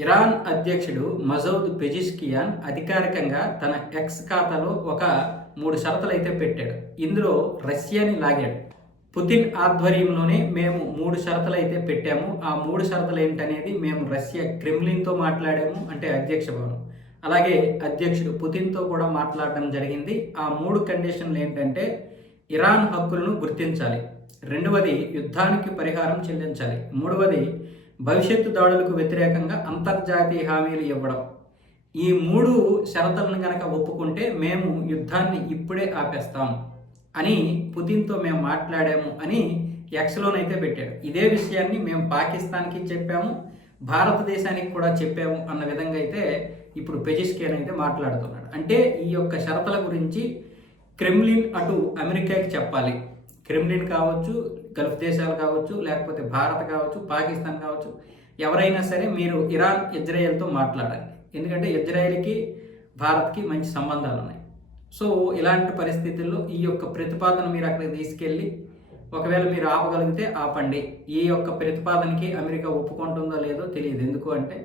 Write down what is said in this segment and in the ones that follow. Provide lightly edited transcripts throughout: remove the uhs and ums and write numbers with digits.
Iran అధ్యక్షుడు Masoud Pezeshkian అధికారికంగా తన ఎక్స్ ఖాతాలో ఒక 3 షరతులైతే పెట్టాడు. ఇందులో రష్యాని లాగాడు. పుతిన్ ఆధ్వర్యంలోనే మేము 3 షరతులైతే పెట్టాము. ఆ 3 షరతులు ఏంటనేది మేము రష్యా క్రెమ్లిన్తో మాట్లాడాము, అంటే అధ్యక్ష భవనం. అలాగే అధ్యక్షుడు పుతిన్తో కూడా మాట్లాడడం జరిగింది. ఆ 3 కండిషన్లు ఏంటంటే ఇరాన్ హక్కులను గుర్తించాలి, రెండవది యుద్ధానికి పరిహారం చెల్లించాలి, మూడవది భవిష్యత్తు దాడులకు వ్యతిరేకంగా అంతర్జాతీయ హామీలు ఇవ్వడం. ఈ 3 షరతులను కనుక ఒప్పుకుంటే మేము యుద్ధాన్ని ఇప్పుడే ఆపేస్తాం అని పుతిన్తో మేము మాట్లాడాము అని ఎక్స్లోనైతే పెట్టాడు. ఇదే విషయాన్ని మేము పాకిస్తాన్కి చెప్పాము, భారతదేశానికి కూడా చెప్పాము అన్న విధంగా అయితే ఇప్పుడు పెజిష్కియాన్ అయితే మాట్లాడుతున్నాడు. అంటే ఈ యొక్క షరతుల గురించి క్రెమ్లిన్ అటు అమెరికాకి చెప్పాలి. క్రెమ్లిన్ కావచ్చు, గల్ఫ్ దేశాలు కావచ్చు, లేకపోతే భారత్ కావచ్చు, పాకిస్తాన్ కావచ్చు, ఎవరైనా సరే మీరు ఇరాన్ ఇజ్రాయెల్తో మాట్లాడాలి. ఎందుకంటే ఇజ్రాయెల్కి భారత్కి మంచి సంబంధాలు ఉన్నాయి. సో ఇలాంటి పరిస్థితుల్లో ఈ యొక్క ప్రతిపాదన మీరు అక్కడికి తీసుకెళ్ళి ఒకవేళ మీరు ఆపగలిగితే ఆపండి. ఈ యొక్క ప్రతిపాదనకి అమెరికా ఒప్పుకుంటుందో లేదో తెలియదు. ఎందుకు అంటే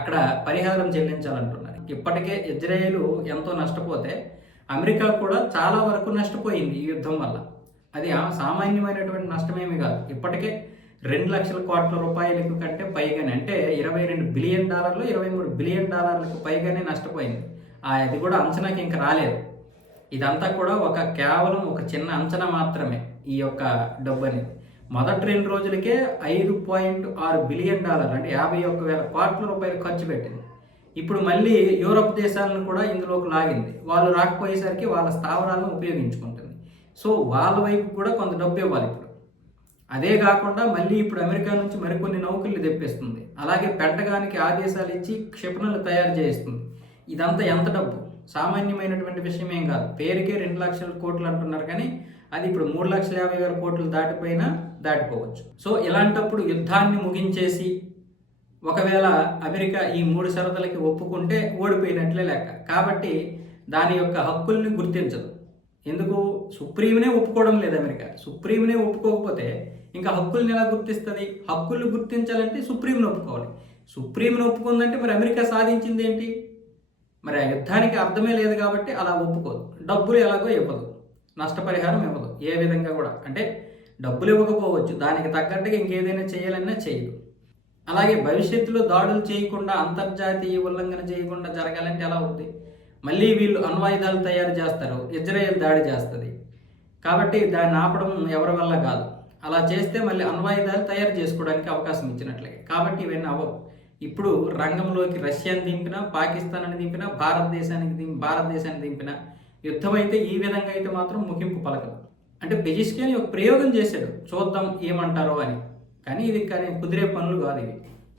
అక్కడ పరిహారం చెల్లించాలంటున్నారు. ఇప్పటికే ఇజ్రాయెల్ ఎంతో నష్టపోతే అమెరికా కూడా చాలా వరకు నష్టపోయింది ఈ యుద్ధం వల్ల. అది సామాన్యమైనటువంటి నష్టమేమి కాదు. ఇప్పటికే 2 లక్షల కోట్ల రూపాయలకు కంటే పైగానే, అంటే $22 బిలియన్, $23 బిలియన్ పైగానే నష్టపోయింది. అది కూడా అంచనాకి ఇంకా రాలేదు. ఇదంతా కూడా కేవలం ఒక చిన్న అంచనా మాత్రమే. ఈ యొక్క డబ్బు అనేది మొదటి 2 రోజులకే $5.6 బిలియన్, అంటే 51,000 కోట్ల రూపాయలు ఖర్చు పెట్టింది. ఇప్పుడు మళ్ళీ యూరప్ దేశాలను కూడా ఇందులోకి లాగింది. వాళ్ళు రాకపోయేసరికి వాళ్ళ స్థావరాలను ఉపయోగించుకుంటుంది. సో వాళ్ళ వైపు కూడా కొంత డబ్బు ఇవ్వాలి ఇప్పుడు. అదే కాకుండా మళ్ళీ ఇప్పుడు అమెరికా నుంచి మరికొన్ని నౌకలు తెప్పిస్తుంది. అలాగే పెంటగానికి ఆదేశాలు ఇచ్చి క్షిపణులు తయారు చేస్తుంది. ఇదంతా ఎంత డబ్బు? సామాన్యమైనటువంటి విషయం ఏం కాదు. పేరుకే 2 లక్షల కోట్లు అంటున్నారు, కానీ అది ఇప్పుడు 3,50,000 కోట్లు దాటిపోయినా దాటిపోవచ్చు. సో ఇలాంటప్పుడు యుద్ధాన్ని ముగించేసి ఒకవేళ అమెరికా ఈ 3 షరతులకి ఒప్పుకుంటే ఓడిపోయినట్లే లెక్క. కాబట్టి దాని యొక్క హక్కుల్ని గుర్తించదు. ఎందుకు? సుప్రీంనే ఒప్పుకోవడం లేదు అమెరికా. సుప్రీంనే ఒప్పుకోకపోతే ఇంకా హక్కుల్ని ఎలా గుర్తిస్తుంది? హక్కుల్ని గుర్తించాలంటే సుప్రీంని ఒప్పుకోవాలి. సుప్రీంని ఒప్పుకుందంటే మరి అమెరికా సాధించింది ఏంటి? మరి ఆ యుద్ధానికి అర్థమే లేదు కాబట్టి అలా ఒప్పుకోదు. డబ్బులు ఎలాగో ఇవ్వదు, నష్టపరిహారం ఇవ్వదు. ఏ విధంగా కూడా, అంటే డబ్బులు ఇవ్వకపోవచ్చు, దానికి తగ్గట్టుగా ఇంకేదైనా చేయాలన్నా చేయదు. అలాగే భవిష్యత్తులో దాడులు చేయకుండా, అంతర్జాతీయ ఉల్లంఘన చేయకుండా జరగాలంటే ఎలా అవుతుంది? మళ్ళీ వీళ్ళు అణ్వాయుధాలు తయారు చేస్తారు, ఇజ్రాయెల్ దాడి చేస్తుంది. కాబట్టి దాన్ని ఆపడం ఎవరి వల్ల కాదు. అలా చేస్తే మళ్ళీ అణ్వాయుధాలు తయారు చేసుకోవడానికి అవకాశం ఇచ్చినట్లే. కాబట్టి ఇవన్నీ అవ్వవు. ఇప్పుడు రంగంలోకి రష్యాని దింపినా, పాకిస్తాన్ని దింపినా, భారతదేశాన్ని దింపినా యుద్ధం అయితే ఈ విధంగా అయితే మాత్రం ముగింపు పలకదు. అంటే పెజిష్కియాన్ ఒక ప్రయోగం చేశాడు, చూద్దాం ఏమంటారో అని. కానీ కుదిరే పనులు కాదు ఇవి.